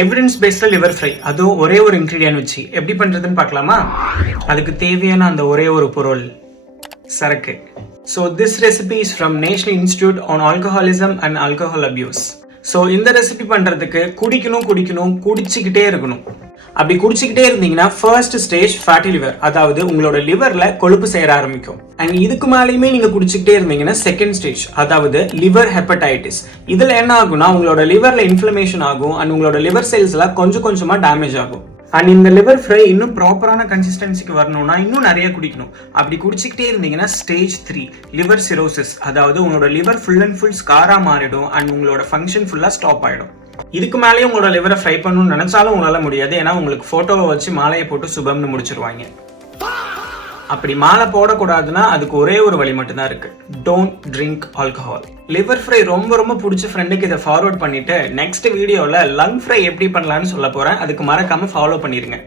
Evidence based liver fry, அதுவும் ஒரே ஒரு இன்கிரீடியன்ட் வச்சு எப்படி பண்றதுன்னு பார்க்கலாமா? அதுக்கு தேவையான அந்த ஒரே ஒரு பொருள் சரக்கு. So this recipe is from national institute on alcoholism and alcohol abuse. So இந்த ரெசிபி பண்றதுக்கு குடிச்சுக்கிட்டே இருக்கணும். அப்படி குடிச்சுக்கிட்டே இருந்தீங்கன்னா ஃபர்ஸ்ட் ஸ்டேஜ் ஃபேட்டி லிவர், அதாவது உங்களோட லிவர்ல கொழுப்பு சேர ஆரம்பிக்கும். அண்ட் இதுக்கு மேலேயுமே நீங்க குடிச்சுக்கிட்டே இருந்தீங்கன்னா செகண்ட் ஸ்டேஜ், அதாவது லிவர் ஹெப்படைட்டிஸ். இதுல என்ன ஆகும்னா உங்களோட லிவர்ல இன்ஃப்ளமேஷன் ஆகும் அண்ட் உங்களோட லிவர் செல்ஸ் எல்லாம் கொஞ்சம் கொஞ்சமா டேமேஜ் ஆகும். அண்ட் இந்த லிவர் ஃப்ரை இன்னும் ப்ராப்பரான கன்சிஸ்டன்சிக்கு வரணும்னா இன்னும் நிறைய குடிக்கணும். அப்படி குடிச்சிக்கிட்டே இருந்தீங்கன்னா ஸ்டேஜ் 3 லிவர் சிரோசிஸ், அதாவது உங்களோட லிவர் ஃபுல் அண்ட் ஃபுல் ஸ்காரா மாறிடும் அண்ட் உங்களோட ஃபங்க்ஷன் ஃபுல்லா ஸ்டாப் ஆயிடும். இதுக்கு மேலேயும் உங்களோட லிவரை ஃப்ரை பண்ணணும்னு நினைச்சாலும் உங்களால முடியாது. ஏன்னா உங்களுக்கு போட்டோவை வச்சு மாலையை போட்டு சுபம்னு முடிச்சிருவாங்க. அப்படி மாலை போடக்கூடாதுன்னா அதுக்கு ஒரே ஒரு வழி மட்டும்தான் இருக்கு, don't drink alcohol. Liver fry ரொம்ப ரொம்ப பிடிச்ச ஃப்ரெண்டுக்கு இதை ஃபார்வர்ட் பண்ணிட்டு நெக்ஸ்ட் வீடியோல லங் ஃப்ரை எப்படி பண்ணலாம்னு சொல்ல போறேன். அதுக்கு மறக்காம ஃபாலோ பண்ணிருங்க.